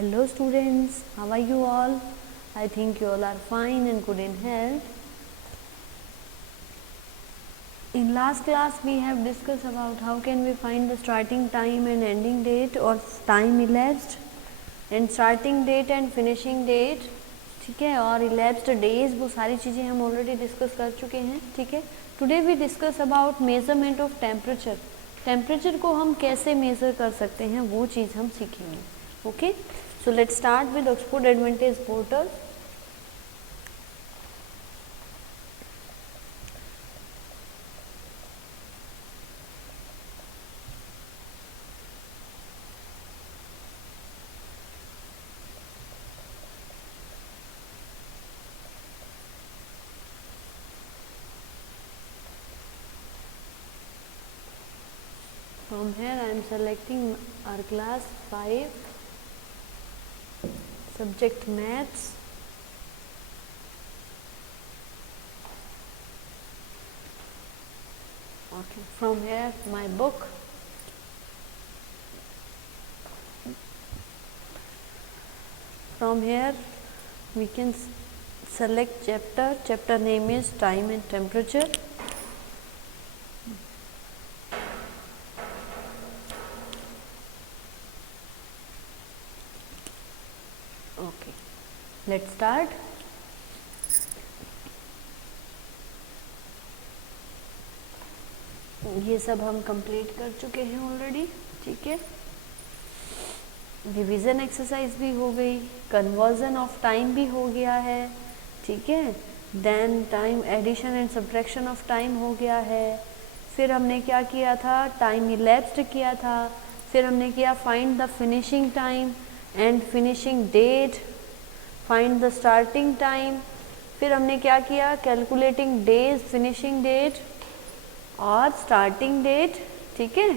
Hello students, how are you all? I think you all are fine and good in health. In last class we have discussed about how can we find the starting time and ending date or time elapsed and starting date and finishing date, ठीक है, और elapsed days, वो सारी चीज़ें हम already discuss कर चुके हैं. ठीक है, today we discuss about measurement of temperature. Temperature को हम कैसे मेज़र कर सकते हैं वो चीज़ हम सीखेंगे. Okay, so let's start with Oxford Advantage portal. From here I am selecting our class 5 subject maths. Okay, from here my book. From here we can select chapter name is time and temperature. Okay, let's start. ये सब हम complete कर चुके हैं already. ठीक है, revision exercise भी हो गई, कन्वर्जन ऑफ टाइम भी हो गया है. ठीक है, then time addition and subtraction of time हो गया है. फिर हमने क्या किया था, टाइम इलैप्स्ड किया था. फिर हमने किया find the finishing time and finishing date, find the starting time. फिर हमने क्या किया, कैलकुलेटिंग डेज, फिनिशिंग डेट और स्टार्टिंग डेट. ठीक है,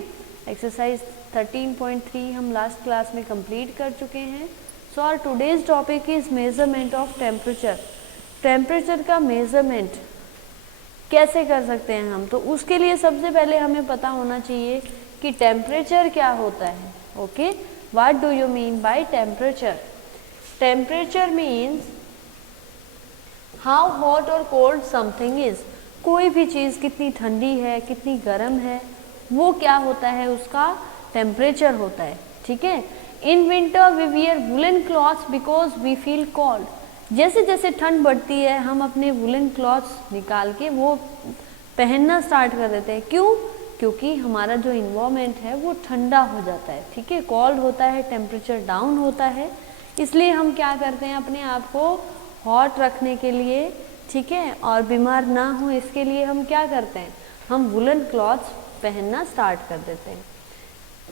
एक्सरसाइज 13.3 हम लास्ट क्लास में कंप्लीट कर चुके हैं. So our today's topic is measurement of temperature. Temperature का मेजरमेंट कैसे कर सकते हैं हम, तो उसके लिए सबसे पहले हमें पता होना चाहिए कि टेम्परेचर क्या होता है. Okay, what do you mean by temperature? Temperature means how hot और कोल्ड समथिंग इज. कोई भी चीज़ कितनी ठंडी है, कितनी गर्म है, वो क्या होता है, उसका टेम्परेचर होता है. ठीक है, in winter we wear woollen clothes because we feel cold. जैसे जैसे ठंड बढ़ती है हम अपने वुलन क्लॉथ्स निकाल के वो पहनना स्टार्ट कर देते हैं. क्यों? क्योंकि हमारा जो इन्वायरमेंट है वो ठंडा हो जाता है. ठीक है, कोल्ड होता है, टेम्परेचर डाउन होता है, इसलिए हम क्या करते हैं, अपने आप को हॉट रखने के लिए, ठीक है, और बीमार ना हो इसके लिए हम क्या करते हैं, हम वुलन क्लॉथ्स पहनना स्टार्ट कर देते हैं.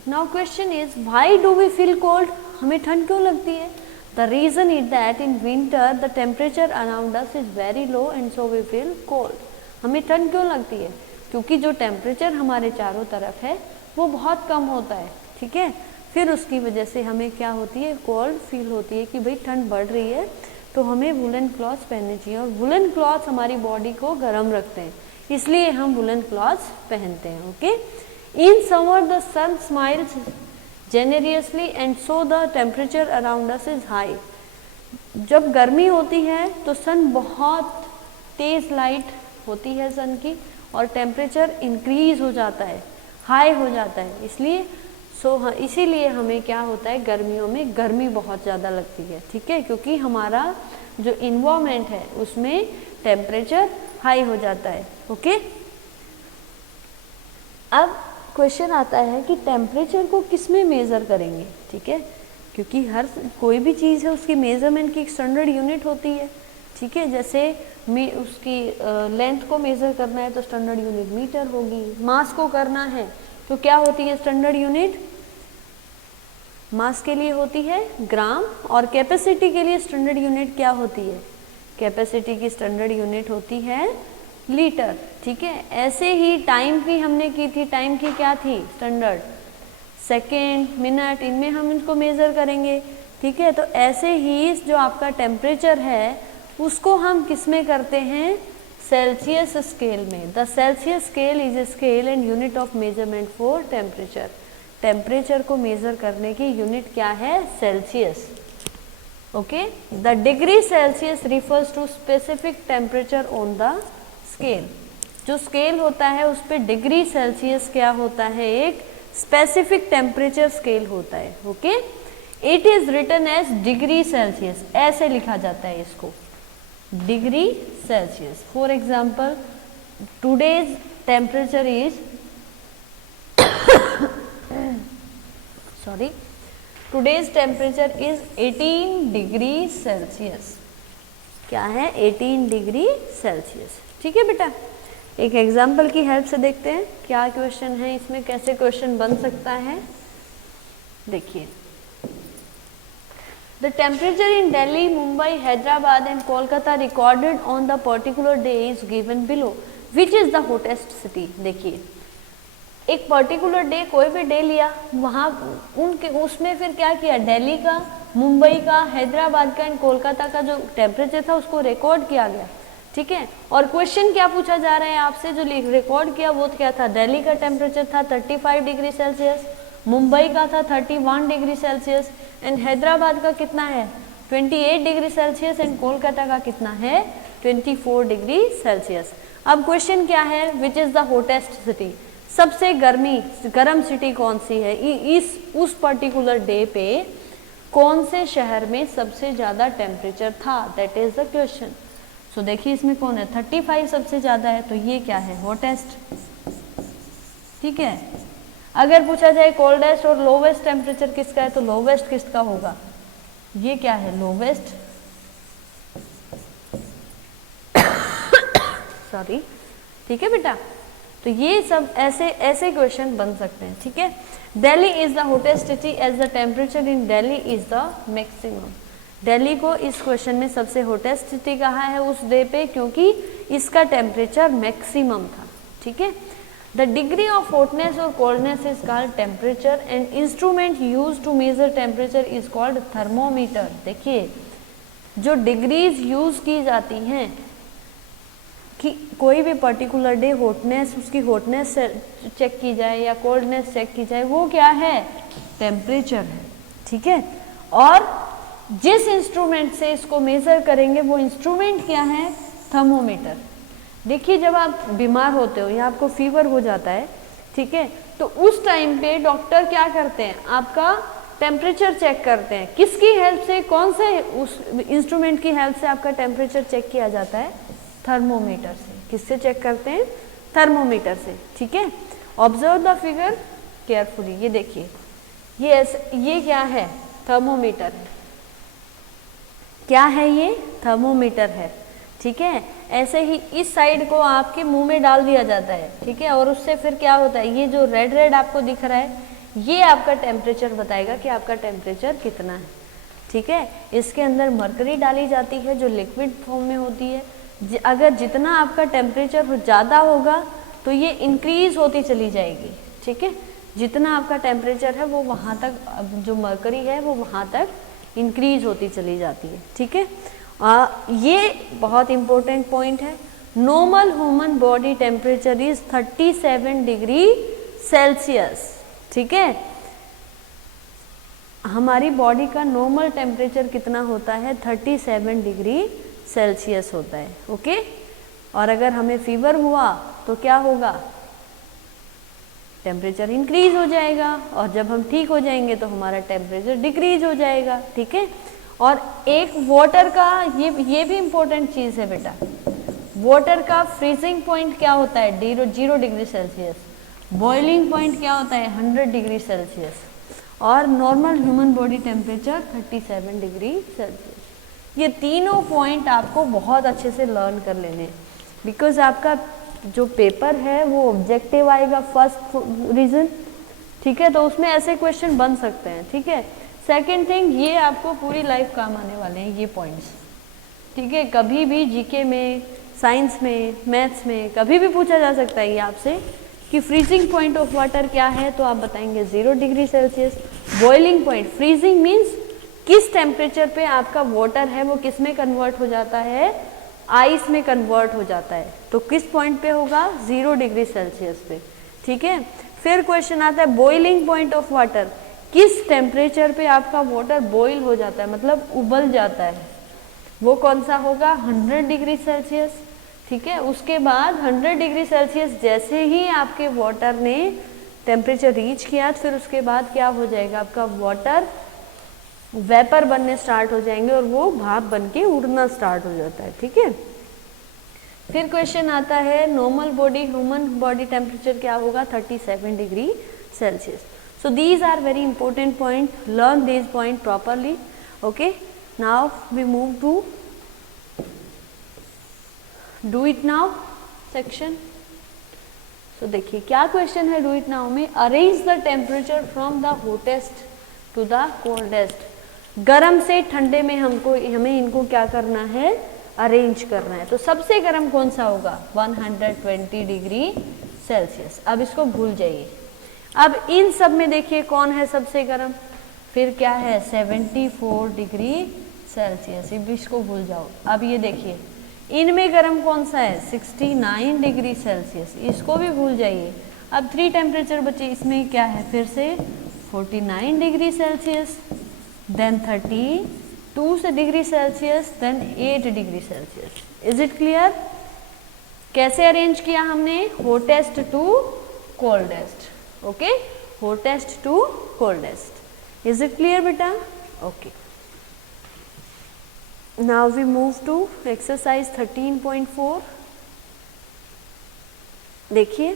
Now question is why do we feel cold. हमें ठंड क्यों लगती है? The reason is that in winter the temperature around us is very low and so we feel cold. हमें ठंड क्यों लगती है? क्योंकि जो टेम्परेचर हमारे चारों तरफ है वो बहुत कम होता है. ठीक है, फिर उसकी वजह से हमें क्या होती है, कोल्ड फील होती है कि भाई ठंड बढ़ रही है, तो हमें वुलन क्लॉथ्स पहनने चाहिए. और वुलन क्लॉथ्स हमारी बॉडी को गर्म रखते हैं, इसलिए हम वुलन क्लॉथ्स पहनते हैं. Okay, in summer the sun smiles generously and so the temperature around us is high. जब गर्मी होती है तो सन बहुत तेज लाइट होती है सन की, और टेम्परेचर इंक्रीज हो जाता है, हाई हो जाता है. इसलिए इसीलिए हमें क्या होता है, गर्मियों में गर्मी बहुत ज़्यादा लगती है. ठीक है, क्योंकि हमारा जो इन्वायरमेंट है उसमें टेम्परेचर हाई हो जाता है. ओके, अब क्वेश्चन आता है कि टेम्परेचर को किस में मेज़र करेंगे. ठीक है, क्योंकि हर कोई भी चीज़ है उसकी मेज़रमेंट की एक स्टैंडर्ड यूनिट होती है. ठीक है, जैसे उसकी लेंथ को मेज़र करना है तो स्टैंडर्ड यूनिट मीटर होगी. मास को करना है तो क्या होती है स्टैंडर्ड यूनिट, मास के लिए होती है ग्राम, और कैपेसिटी के लिए स्टैंडर्ड यूनिट क्या होती है, कैपेसिटी की स्टैंडर्ड यूनिट होती है लीटर. ठीक है, ऐसे ही टाइम की हमने की थी, टाइम की क्या थी स्टैंडर्ड, सेकेंड, मिनट, इनमें हम इनको मेज़र करेंगे. ठीक है, तो ऐसे ही जो आपका टेम्परेचर है उसको हम किस में करते हैं, सेल्सियस स्केल में. The Celsius scale is a scale and unit of measurement for temperature. Temperature को मेज़र करने की यूनिट क्या है, Celsius. Okay. The degree Celsius refers to specific temperature on the scale. जो स्केल होता है उस पर डिग्री सेल्सियस क्या होता है, एक स्पेसिफिक टेम्परेचर स्केल होता है। Okay, it is written as degree Celsius, ऐसे लिखा जाता है इसको, degree Celsius. For example today's temperature is sorry, today's temperature is 18 degree Celsius. क्या है, 18 डिग्री सेल्सियस। ठीक है बेटा, एक एग्जाम्पल की हेल्प से देखते हैं क्या क्वेश्चन है इसमें, कैसे क्वेश्चन बन सकता है। देखिए, the temperature in Delhi, Mumbai, Hyderabad and Kolkata recorded on the particular day is given below, which is the hottest city. देखिए, एक पर्टिकुलर डे, कोई भी डे लिया, वहाँ उनके उसमें फिर क्या किया, दिल्ली का, मुंबई का, हैदराबाद का एंड कोलकाता का जो टेम्परेचर था उसको रिकॉर्ड किया गया। ठीक है, और क्वेश्चन क्या पूछा जा रहा है आपसे, जो रिकॉर्ड किया वो क्या था, दिल्ली का टेम्परेचर था 35 डिग्री सेल्सियस, मुंबई का था 31 डिग्री सेल्सियस एंड हैदराबाद का कितना है 28 डिग्री सेल्सियस एंड कोलकाता का कितना है 24 डिग्री सेल्सियस। अब क्वेश्चन क्या है, which is the hottest city, सबसे गर्म सिटी कौन सी है, उस पर्टिकुलर डे पे कौन से शहर में सबसे ज़्यादा टेम्परेचर था, दैट इज द क्वेश्चन। सो देखिए इसमें कौन है, 35 सबसे ज़्यादा है, तो ये क्या है, हॉटेस्ट। ठीक है, अगर पूछा जाए कोल्डेस्ट और लोवेस्ट टेम्परेचर किसका है, तो लोवेस्ट किसका होगा, ये क्या है, लोवेस्ट सॉरी। ठीक है बेटा, तो ये सब ऐसे क्वेश्चन बन सकते हैं। ठीक है, Delhi is the hottest city as the temperature in Delhi is the maximum. Delhi को इस क्वेश्चन में सबसे हॉटेस्ट सिटी कहा है उस डे पे, क्योंकि इसका टेम्परेचर मैक्सिमम था। ठीक है, द डिग्री ऑफ हॉटनेस और coldness is called temperature and instrument use to measure temperature is called thermometer. देखिए, जो डिग्रीज यूज की जाती हैं कि कोई भी पर्टिकुलर डे हॉटनेस, उसकी हॉटनेस चेक की जाए या कोल्डनेस चेक की जाए, वो क्या है, टेम्परेचर है। ठीक है, और जिस इंस्ट्रूमेंट से इसको मेजर करेंगे वो इंस्ट्रूमेंट क्या है, थर्मोमीटर। देखिए, जब आप बीमार होते हो या आपको फीवर हो जाता है, ठीक है, तो उस टाइम पे डॉक्टर क्या करते हैं, आपका टेम्परेचर चेक करते हैं। किसकी हेल्प से, कौन से उस इंस्ट्रूमेंट की हेल्प से आपका टेम्परेचर चेक किया जाता है, थर्मोमीटर से। किससे चेक करते हैं, थर्मोमीटर से। ठीक है, ऑब्जर्व द फिगर केयरफुली। ये देखिए, ये क्या है, थर्मोमीटर है। क्या है ये, थर्मोमीटर है। ठीक है, ऐसे ही इस साइड को आपके मुंह में डाल दिया जाता है। ठीक है, और उससे फिर क्या होता है, ये जो रेड रेड आपको दिख रहा है, ये आपका टेम्परेचर बताएगा कि आपका टेम्परेचर कितना है। ठीक है, इसके अंदर मरकरी डाली जाती है जो लिक्विड फॉर्म में होती है। अगर जितना आपका टेम्परेचर ज़्यादा होगा तो ये इंक्रीज होती चली जाएगी। ठीक है, जितना आपका टेम्परेचर है वो वहाँ तक, जो मरकरी है वो वहाँ तक इंक्रीज होती चली जाती है। ठीक है, ये बहुत इंपॉर्टेंट पॉइंट है। Normal human body temperature is 37 degree Celsius. ठीक है, हमारी बॉडी का नॉर्मल टेम्परेचर कितना होता है, 37 डिग्री सेल्सियस होता है। ओके, और अगर हमें फीवर हुआ तो क्या होगा, टेम्परेचर इंक्रीज हो जाएगा, और जब हम ठीक हो जाएंगे तो हमारा टेम्परेचर डिक्रीज हो जाएगा। ठीक है, और एक वाटर का, ये भी इम्पोर्टेंट चीज़ है बेटा, वाटर का फ्रीजिंग पॉइंट क्या होता है, 0 डिग्री सेल्सियस। बॉइलिंग पॉइंट क्या होता है, 100 डिग्री सेल्सियस। और normal human body temperature 37 degree Celsius. ये तीनों पॉइंट आपको बहुत अच्छे से लर्न कर लेने, बिकॉज आपका जो पेपर है वो ऑब्जेक्टिव आएगा, फर्स्ट रीजन। ठीक है, तो उसमें ऐसे क्वेश्चन बन सकते हैं। ठीक है, सेकंड थिंग, ये आपको पूरी लाइफ काम आने वाले हैं ये पॉइंट्स। ठीक है, कभी भी जीके में, साइंस में, मैथ्स में कभी भी पूछा जा सकता है ये आपसे कि फ्रीजिंग पॉइंट ऑफ वाटर क्या है, तो आप बताएंगे 0 degree Celsius. Boiling point, freezing means किस टेम्परेचर पे आपका वाटर है वो किस में कन्वर्ट हो जाता है, आइस में कन्वर्ट हो जाता है, तो किस पॉइंट पे होगा, 0 डिग्री सेल्सियस पे। ठीक है, फिर क्वेश्चन आता है बॉइलिंग पॉइंट ऑफ वाटर, किस टेम्परेचर पे आपका वाटर बॉईल हो जाता है, मतलब उबल जाता है, वो कौन सा होगा, 100 डिग्री सेल्सियस। ठीक है, उसके बाद 100 डिग्री सेल्सियस जैसे ही आपके वाटर ने टेम्परेचर रीच किया, फिर उसके बाद क्या हो जाएगा, आपका वाटर वेपर बनने स्टार्ट हो जाएंगे और वो भाप बन के उड़ना स्टार्ट हो जाता है। ठीक है, फिर क्वेश्चन आता है normal body, human body temperature क्या होगा, 37 degree Celsius. So these are very important point, learn this point properly. Okay, now we move to do it now section. तो देखिए क्या क्वेश्चन है डू इट नाउ में, arrange the temperature from the hottest to the coldest. गर्म से ठंडे में हमें इनको क्या करना है, अरेंज करना है। तो सबसे गर्म कौन सा होगा, 120 डिग्री सेल्सियस। अब इसको भूल जाइए। अब इन सब में देखिए कौन है सबसे गर्म, फिर क्या है 74 डिग्री सेल्सियस, इसको भूल जाओ। अब ये देखिए इनमें गर्म कौन सा है, 69 डिग्री सेल्सियस, इसको भी भूल जाइए। अब 3 टेम्परेचर बचे, इसमें क्या है फिर से 49 degree Celsius, then 32 degree Celsius, then 8 degree Celsius. Is it clear? कैसे अरेंज किया हमने, hottest to coldest. Okay, hottest to coldest. Is it clear बेटा? Okay, now we move to exercise 13.4। देखिए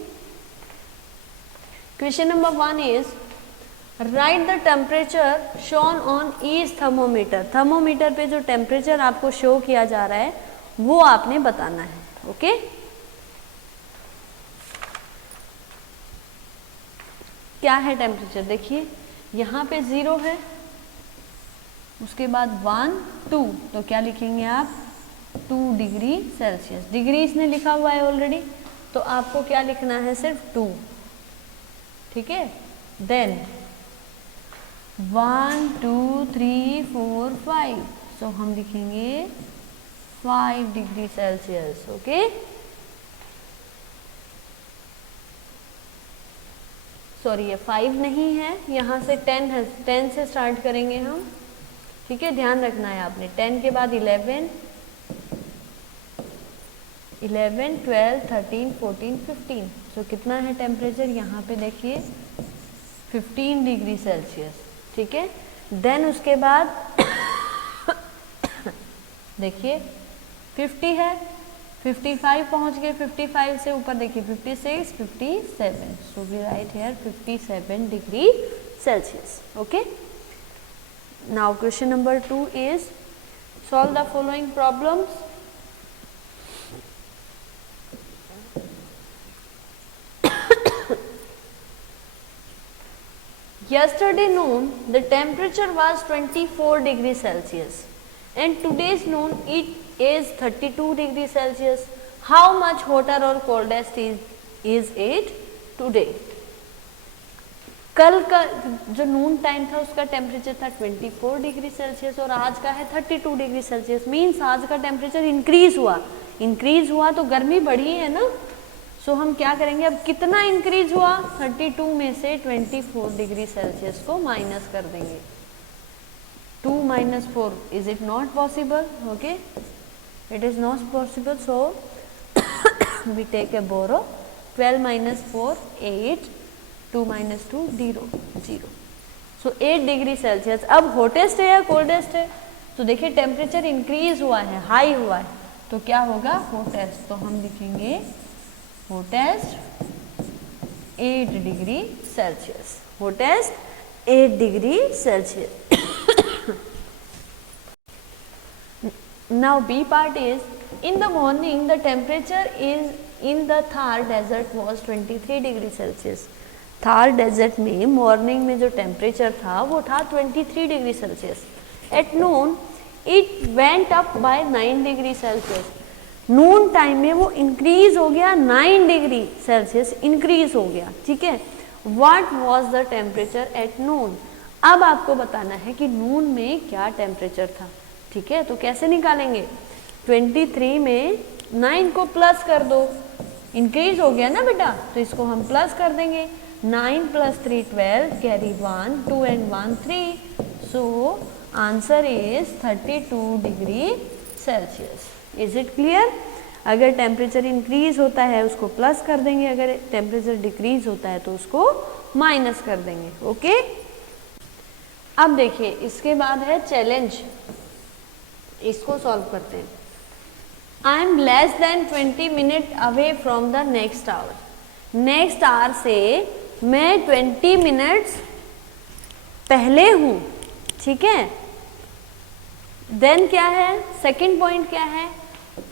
question number 1 is right the temperature shown on each thermometer. Thermometer पे जो temperature आपको show किया जा रहा है वो आपने बताना है। ओके, क्या है टेम्परेचर, देखिए यहाँ पे 0 है, उसके बाद 1 2, तो क्या लिखेंगे आप 2 डिग्री सेल्सियस। डिग्री इसने लिखा हुआ है ऑलरेडी, तो आपको क्या लिखना है, सिर्फ 2। ठीक है, देन 1 2 3 4 5, सो हम लिखेंगे 5 डिग्री सेल्सियस। ओके, सॉरी ये 5 नहीं है, यहाँ से 10 है, 10 से स्टार्ट करेंगे हम। ठीक है, ध्यान रखना है आपने, 10 के बाद 11 12 13 14 15, तो कितना है टेम्परेचर यहाँ पे देखिए 15 डिग्री सेल्सियस। ठीक है, देन उसके बाद देखिए 50 है, 55 पहुँच गए, 55 से ऊपर देखिए 56 57, so we write here 57 degree Celsius. Okay, now question number 2 is solve the following problems। yesterday noon the temperature was 24 degree celsius and today's noon it is 32 degree celsius। how much hotter or coldest is it today। कल का जो नून time था उसका temperature था 24 degree Celsius और आज का है 32 डिग्री सेल्सियस। मीन्स आज का टेम्परेचर इंक्रीज हुआ तो गर्मी बढ़ी है ना। सो हम क्या करेंगे, अब कितना इंक्रीज हुआ, 32 में से 24 डिग्री सेल्सियस को माइनस कर देंगे। 2 - 4, is it not possible? Okay, it is not possible, so we take a borrow. 12 - 4 8, 2 - 2 0 0, सो 8 डिग्री सेल्सियस। अब हॉटेस्ट है या कोल्डेस्ट है, तो देखिए टेम्परेचर इंक्रीज हुआ है, हाई हुआ है, तो क्या होगा हॉटेस्ट, तो हम लिखेंगे hottest 8 degree Celsius. Hottest 8 degree Celsius. Now B part is in the morning the temperature is in the Thar desert was 23 degree Celsius. Thar desert में मॉर्निंग में जो टेम्परेचर था वो था 23 degree Celsius. At noon it went up by 9 degree Celsius. Noon time में वो increase हो गया, 9 डिग्री सेल्सियस इंक्रीज हो गया। ठीक है, what was the temperature at noon. अब आपको बताना है कि नून में क्या टेम्परेचर था। ठीक है, तो कैसे निकालेंगे, 23 में 9 को प्लस कर दो, इंक्रीज हो गया ना बेटा, तो इसको हम प्लस कर देंगे। 9 + 3 12, carry 1, 2 and 1 3. So answer is 32 degree Celsius. Is it clear? अगर टेम्परेचर इंक्रीज होता है उसको प्लस कर देंगे, अगर टेम्परेचर डिक्रीज होता है तो उसको माइनस कर देंगे. ओके. अब देखिए इसके बाद है चैलेंज, इसको सॉल्व करते हैं. I am less than 20 minute away from the next hour. Next hour से मैं 20 मिनट्स पहले हूँ, ठीक है. देन क्या है, सेकेंड पॉइंट क्या है,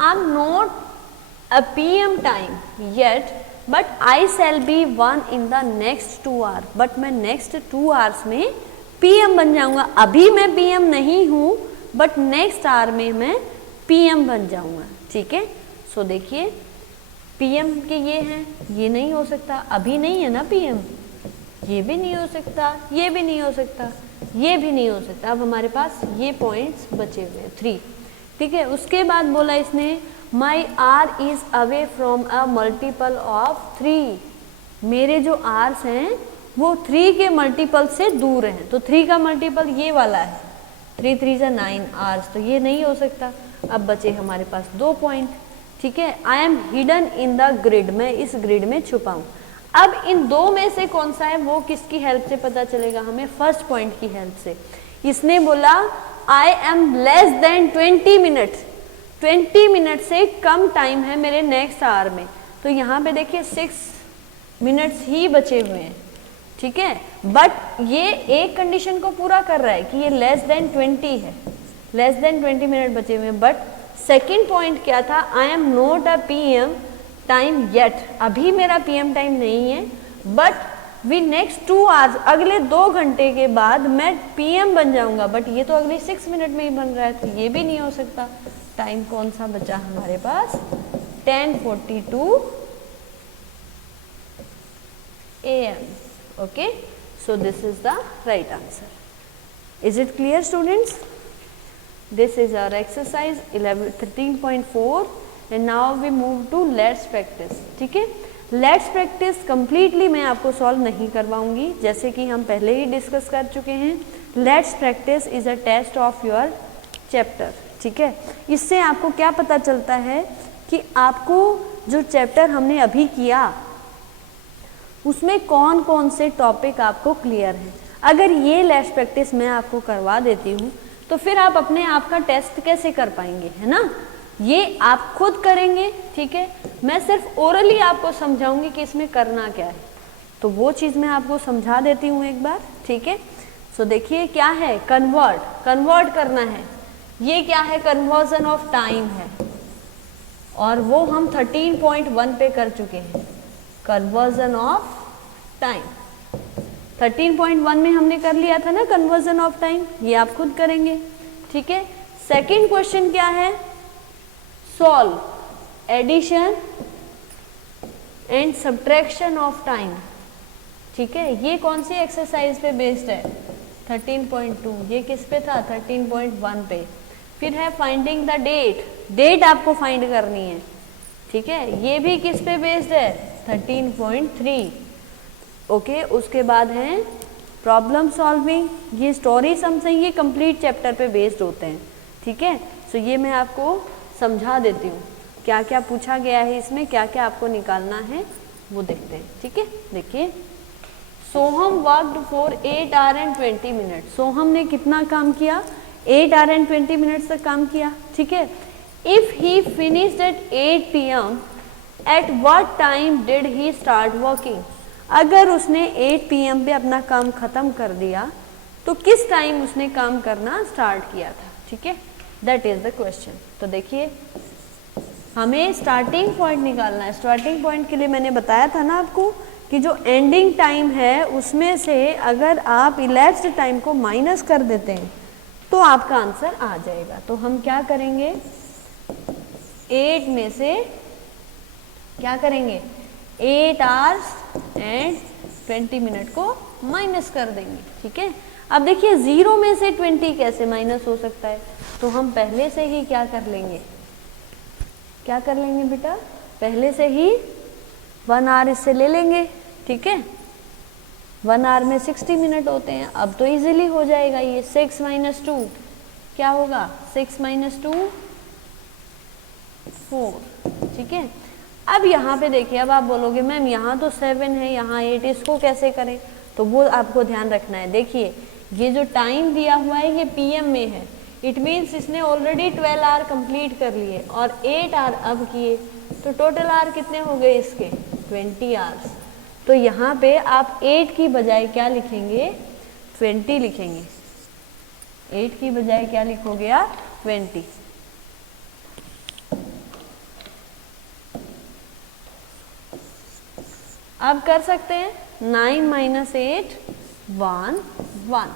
I am not a PM time yet but I shall be 1 in the next 2 hours. But मैं नेक्स्ट 2 hours में PM बन जाऊंगा. अभी मैं PM नहीं हूँ बट नेक्स्ट आवर में मैं PM बन जाऊंगा. ठीक है. सो देखिए PM के ये हैं, ये नहीं हो सकता, अभी नहीं है ना PM, ये भी नहीं हो सकता, ये भी नहीं हो सकता, ये भी नहीं हो सकता. अब हमारे पास ये पॉइंट्स बचे हुए हैं 3. ठीक है. उसके बाद बोला इसने my R is away from a multiple of 3. मेरे जो आर्स हैं वो 3 के मल्टीपल से दूर हैं. तो 3 का मल्टीपल ये वाला है, 3 3 जा 9 आर्स, तो ये नहीं हो सकता. अब बचे हमारे पास 2 पॉइंट. ठीक है. I am hidden in the grid, मैं इस ग्रिड में छुपा हूँ. अब इन 2 में से कौन सा है वो किसकी हेल्प से पता चलेगा हमें? फर्स्ट पॉइंट की हेल्प से. इसने बोला आई am less than 20 minute, 20 minute से कम टाइम है मेरे नेक्स्ट आवर में. तो यहाँ पे देखिए 6 मिनट्स ही बचे हुए हैं. ठीक है. बट ये एक कंडीशन को पूरा कर रहा है कि ये लेस देन 20 है, लेस देन 20 मिनट बचे हुए हैं. बट सेकेंड पॉइंट क्या था, I am not a PM time yet, अभी मेरा PM टाइम नहीं है. बट वी नेक्स्ट 2 hours, अगले 2 घंटे के बाद मैं PM बन जाऊंगा. बट ये तो अगले 6 मिनट में ही बन रहा है, तो ये भी नहीं हो सकता. टाइम कौन सा बचा हमारे पास? 10:42 AM. Okay. So this is the right answer. Is it clear students? This is our exercise 13.4 and now we move to let's practice. ठीक है. लेट्स प्रैक्टिस कंप्लीटली मैं आपको सॉल्व नहीं करवाऊंगी, जैसे कि हम पहले ही डिस्कस कर चुके हैं. Let's practice is a test of your chapter. ठीक है. इससे आपको क्या पता चलता है कि आपको जो चैप्टर हमने अभी किया उसमें कौन कौन से टॉपिक आपको क्लियर हैं. अगर ये लेट्स प्रैक्टिस मैं आपको करवा देती हूँ तो फिर आप अपने आप का टेस्ट कैसे कर पाएंगे, है ना. ये आप खुद करेंगे. ठीक है. मैं सिर्फ ओरली आपको समझाऊंगी कि इसमें करना क्या है, तो वो चीज़ मैं आपको समझा देती हूँ एक बार. ठीक है. सो देखिए क्या है, कन्वर्ट करना है. ये क्या है, कन्वर्जन ऑफ टाइम है, और वो हम 13.1 पे कर चुके हैं. कन्वर्जन ऑफ टाइम 13.1 में हमने कर लिया था ना कन्वर्जन ऑफ टाइम. ये आप खुद करेंगे. ठीक है. सेकेंड क्वेश्चन क्या है, solve addition and subtraction of time. ठीक है. ये कौन सी एक्सरसाइज पे बेस्ड है? 13.2. ये किस पे था? 13.1 पे. फिर है फाइंडिंग द डेट, डेट आपको फाइंड करनी है. ठीक है. ये भी किस पे बेस्ड है? 13.3. ओके. उसके बाद है प्रॉब्लम सॉल्विंग, ये स्टोरी समथिंग, ये कंप्लीट चैप्टर पे बेस्ड होते हैं. ठीक है. सो ये मैं आपको समझा देती हूँ क्या क्या पूछा गया है इसमें, क्या क्या आपको निकालना है वो देखते हैं. ठीक है. देखिए Soham worked for 8 hours and 20 minutes. Soham ने कितना काम किया? 8 hours and 20 minutes तक काम किया. ठीक है. If he finished at 8 PM, at what time did he start working. अगर उसने 8 PM पे अपना काम खत्म कर दिया तो किस टाइम उसने काम करना स्टार्ट किया था. ठीक है. That is the question. तो देखिए हमें स्टार्टिंग पॉइंट निकालना है. स्टार्टिंग पॉइंट के लिए मैंने बताया था ना आपको कि जो एंडिंग टाइम है उसमें से अगर आप इलैप्स्ड टाइम को माइनस कर देते हैं तो आपका आंसर आ जाएगा. तो हम क्या करेंगे, 8 में से क्या करेंगे, 8 hours and 20 minutes को माइनस कर देंगे. ठीक है. अब देखिए 0 में से 20 कैसे माइनस हो सकता है, तो हम पहले से ही क्या कर लेंगे, क्या कर लेंगे बेटा, पहले से ही 1 hour इससे ले लेंगे. ठीक है. 1 आवर में 60 मिनट होते हैं। अब तो इजीली हो जाएगा ये। 6 माइनस 2 क्या होगा? 6 माइनस 2 4, ठीक है। अब यहाँ पे देखिए, अब आप बोलोगे मैम यहाँ तो 7 है, यहाँ 8, इसको कैसे करें? तो वो आपको ध्यान रखना है। देखिए ये जो टाइम दिया हुआ है ये पीएम में है, इट मीन्स इसने ऑलरेडी 12 आवर कंप्लीट कर लिए और 8 आवर अब किए, तो टोटल आवर कितने हो गए इसके? 20 आवर्स। तो यहाँ पे आप 8 की बजाय क्या लिखेंगे? 20 लिखेंगे। 8 की बजाय क्या लिखोगे आप? 20। अब कर सकते हैं 9 माइनस 8 1 1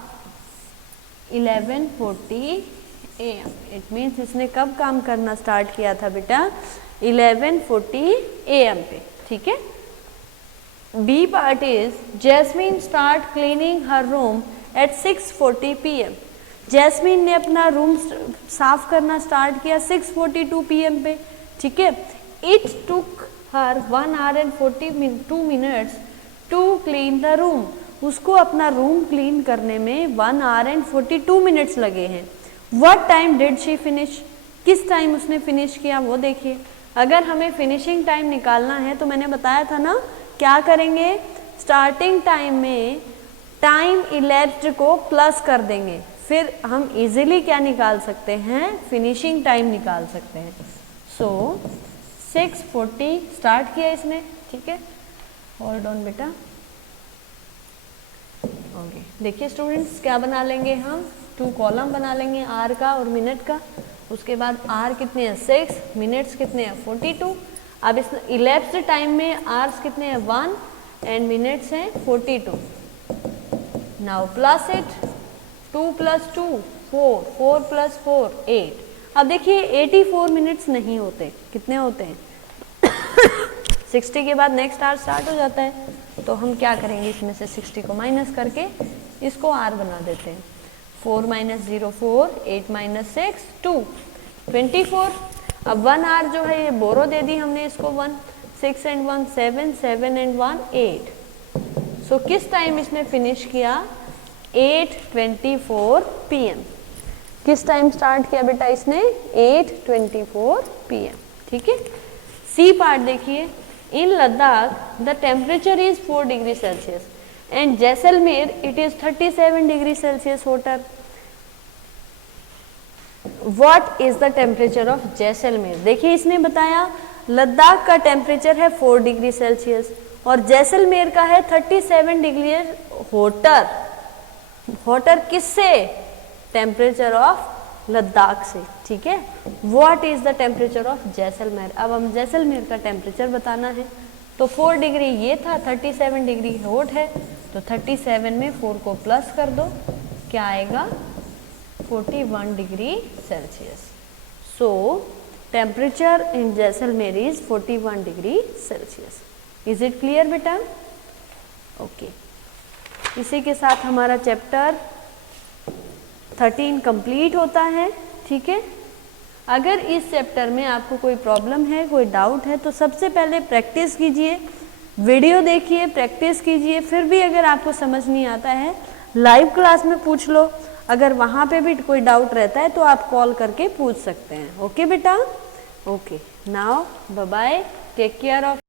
11:40 AM। इट मीन्स इसने कब काम करना स्टार्ट किया था बेटा? 11:40 AM पे, ठीक है। B part is Jasmine start cleaning her room at 6:40 PM। Jasmine ने अपना रूम साफ करना स्टार्ट किया 6:42 PM पे, ठीक है। It took her 1 hour and 42 minutes to clean the room. उसको अपना रूम क्लीन करने में 1 hour and 42 minutes लगे हैं। What time did she finish? किस टाइम उसने फिनिश किया वो देखिए। अगर हमें फिनिशिंग टाइम निकालना है तो मैंने बताया था ना, क्या करेंगे? स्टार्टिंग टाइम में टाइम इलेप्स्ड को प्लस कर देंगे, फिर हम इजीली क्या निकाल सकते हैं? फिनिशिंग टाइम निकाल सकते हैं। सो 6:40 स्टार्ट किया इसने, ठीक है। होल्ड ऑन बेटा। ओके, देखिए स्टूडेंट्स क्या बना लेंगे हम? 2 कॉलम बना लेंगे, आर का और मिनट का। उसके बाद आर कितने हैं? 6, मिनट्स कितने हैं? 42। अब इस इलेप्स्ड टाइम में आर्स कितने हैं? 1 एंड मिनट्स हैं 42। Now plus it, 2 + 2 4, 4 + 4 8। अब देखिए 84 मिनट्स नहीं होते, कितने होते हैं? 60 के बाद नेक्स्ट आर स्टार्ट हो जाता है, तो हम क्या करेंगे? इसमें से 60 को माइनस करके इसको आर बना देते हैं। 4 - 0 4, 8 - 6 2, 24। अब 1 आर जो है ये बोरो दे दी हमने इसको 1, 6 and 1 7, 7 and 1 8। सो किस टाइम इसने फिनिश किया? 8:24 PM। किस टाइम स्टार्ट किया बेटा इसने? 8:24 PM, ठीक है। सी पार्ट देखिए, in Ladakh the temperature is 4 degree Celsius and Jaisalmer it is 37 degree Celsius hotter. What is the temperature of Jaisalmer? देखिए इसने बताया लद्दाख का टेम्परेचर है 4 डिग्री सेल्सियस और जैसलमेर का है 37 डिग्री होटर। होटर किससे? टेम्परेचर ऑफ लद्दाख से, ठीक है। What is the temperature of Jaisalmer? अब हम जैसलमेर का टेम्परेचर बताना है, तो 4 डिग्री ये था, 37 डिग्री होट है, तो 37 में 4 को प्लस कर दो, क्या आएगा? 41 degree Celsius. So temperature in Jaisalmer is 41 degree Celsius. Is it clear बेटा? ओके, इसी के साथ हमारा चैप्टर 13 कंप्लीट होता है, ठीक है। अगर इस चैप्टर में आपको कोई प्रॉब्लम है, कोई डाउट है, तो सबसे पहले प्रैक्टिस कीजिए, वीडियो देखिए, प्रैक्टिस कीजिए। फिर भी अगर आपको समझ नहीं आता है, लाइव क्लास में पूछ लो। अगर वहाँ पे भी कोई डाउट रहता है तो आप कॉल करके पूछ सकते हैं। ओके बेटा? Okay, now bye bye, take care of